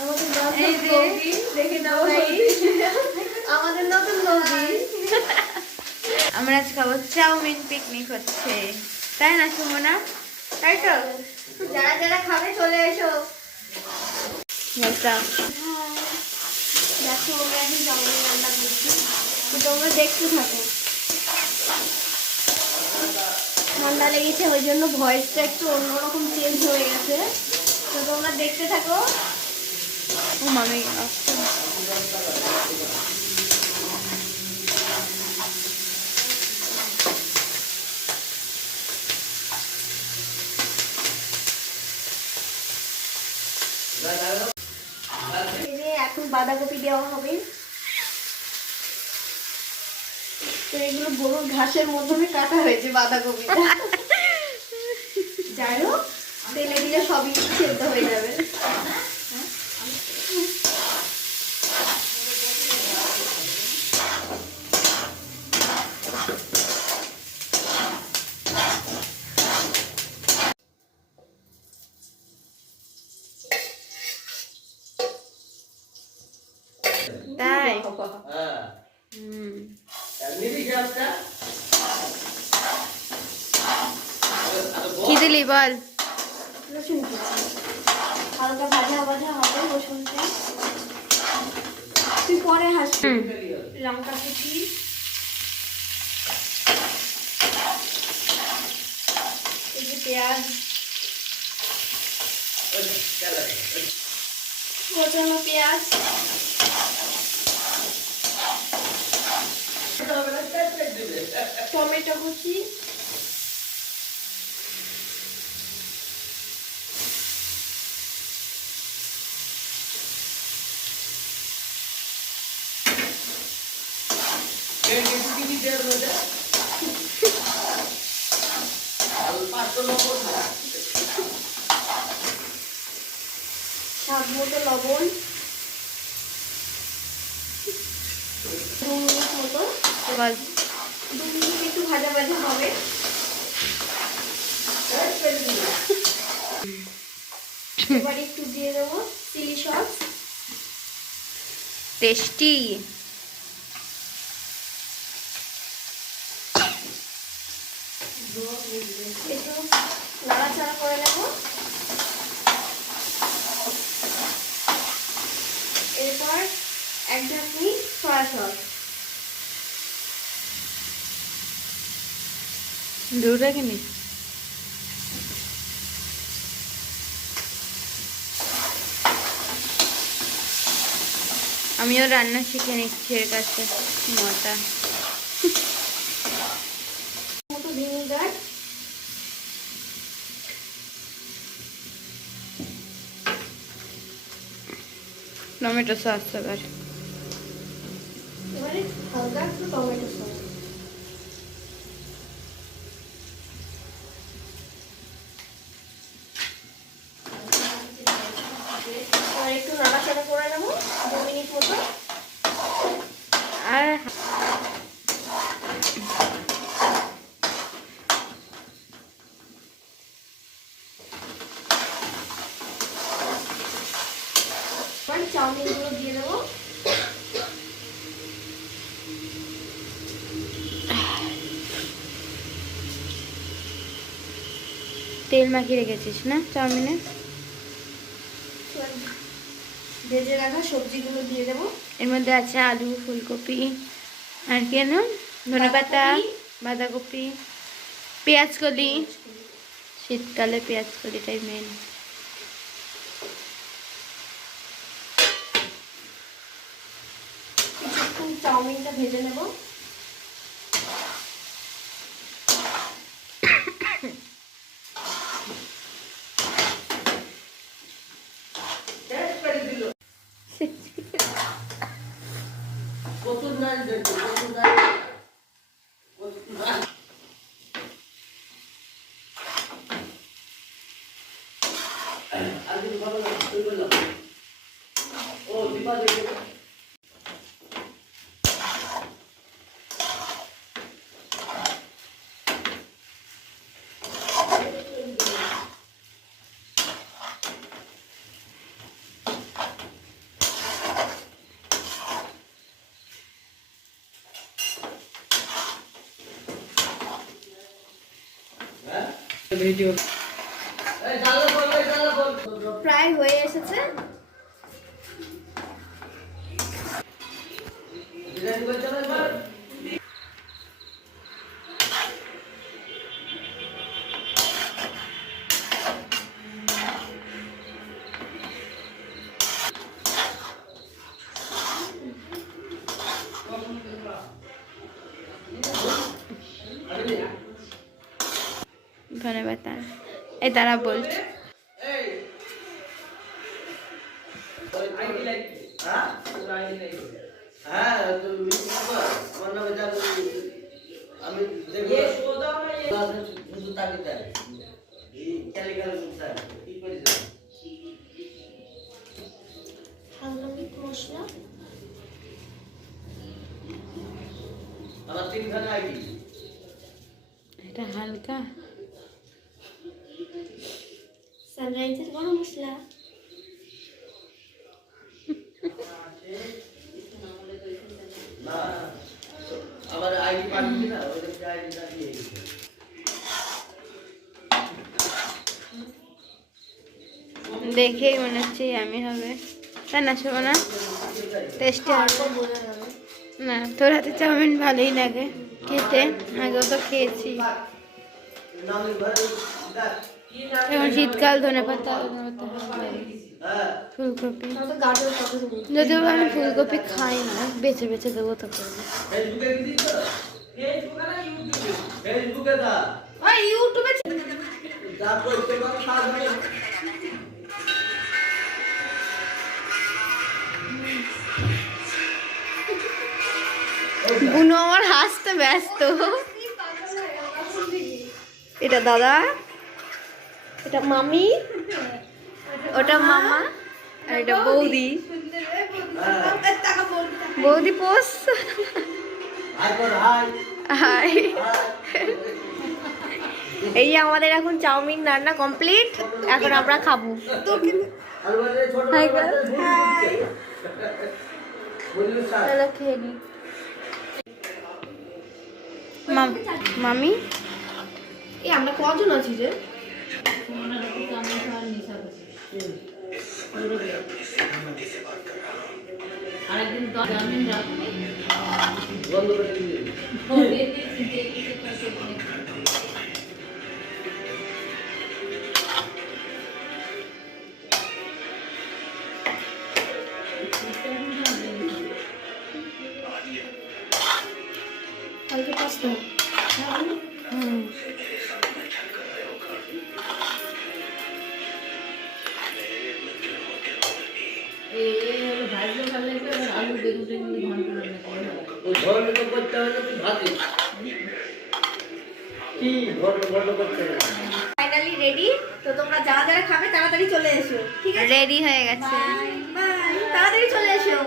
আমাদের দেখে নাও আমাদের নতুন বৌদি। আমরা আজ খাবো চাউমিন, পিকনিক হচ্ছে, তাই না সুমনা? তাই তো, যারা যারা খাবে চলে এসো। দেখো আমরা এখন চাউমিন রান্না করছি, তো তোমরা দেখতে থাকো। ঠান্ডা লেগেছে ওই জন্য ভয়েসটা একটু অন্যরকম চেঞ্জ হয়ে গেছে, তো তোমরা দেখতে থাকো। ও মামি এখন বাঁধাকপি দেওয়া হবে। তো এগুলো গরুর ঘাসের মাধ্যমে কাটা হয়েছে বাঁধাকপিটা। যাই হোক, তেলে দিলে সবই সেদ্ধ হয়ে যাবে। তাই কি দিলি বল? রসুন কুচি হালকা ভাজা ভাজা হবে রসুনটা, তুই পরে হাসবি। লঙ্কা কুচি, এই যে পেঁয়াজ, কোচানো পেঁয়াজ, টমেটো কুচি, স্বাদ মতো লবণ, 2 মিনিট মতো, বল 2 মিনিট একটু ভাজা ভাজা হবে। এবার একটু দিয়ে দেবো চিলি সস, টেস্টি। একটু নাড়াচাড়া করে নেব। এরপর 1 ঢাকনি সয়া সস, দূর রাখিনি। আমিও রান্না শিখে নিচ্ছি এর কাছে, মজা। মতো ভিনিগার, টমেটো সস এবার। এবারে হালকা একটু টমেটো সস, আর একটু নাড়াচাড়া করে নেবো 2 মিনিট মতো। আর এবার চাউমিনগুলো দিয়ে দেবো। তেল মাখিয়ে রেখেছিস না চাউমিনে? ভেজে রাখা সবজিগুলো দিয়ে দেবো। এর মধ্যে আছে আলু, ফুলকপি, আর কি না, ধনেপাতা, বাঁধাকপি, পেঁয়াজ কলি। শীতকালে পেঁয়াজ কলিটাই মেন। কিছুক্ষণ চাউমিনটা ভেজে নেব। প্রায় হয়ে এসেছে। ধনেপাতা এই তারা বলছে হালকা মিট মশলা, এটা হালকা সানরাইজের গরম মশলা, আবার আইডি পাঠিয়ে না ওই যে আইডিটা দিয়ে দেখেই মনে হচ্ছে আমি হবে তাই না শোনো না টেস্টি হবে বোঝা যাবে। না তোর হাতে চাউমিন ভালোই লাগে খেতে আগেও তো খেয়েছি নামের ঘরে এখন শীতকাল ধনেপাতা ফুলকপি তাহলে তো গাজর কত দেবো? যদিও আমি ফুলকপি খাই না বেছে বেছে দেবো তো করবো ফেসবুকে কি দিছ ফেসবুকে দা ভাই ইউটিউবে যা করতে পারো তা ধরে বুনো আমার হাসতে ব্যস্ত এটা দাদা এটা মামি, ওটা মামা আর এটা বৌদি টাকা বৌদি পোষ হাই কর হাই হাই এই আমাদের এখন চাউমিন রান্না কমপ্লিট, এখন আমরা খাবো। আর বলে ছোট হাই বড় কর। হাই বলিও স্যার চলো খেয়ে নি মামি এই আমরা কজন আছি যে? বন্ধ করে দিই কালকে পাস্তা হুম ওই ধরনের তো করতে হবে না তুই ভাতে কি ঘন্ট করতে হবে ফাইনালি রেডি। তো তোমরা যারা যারা খাবে তাড়াতাড়ি চলে এসো, ঠিক আছে? রেডি হয়ে গেছে বাই বাই, তাড়াতাড়ি চলে এসো।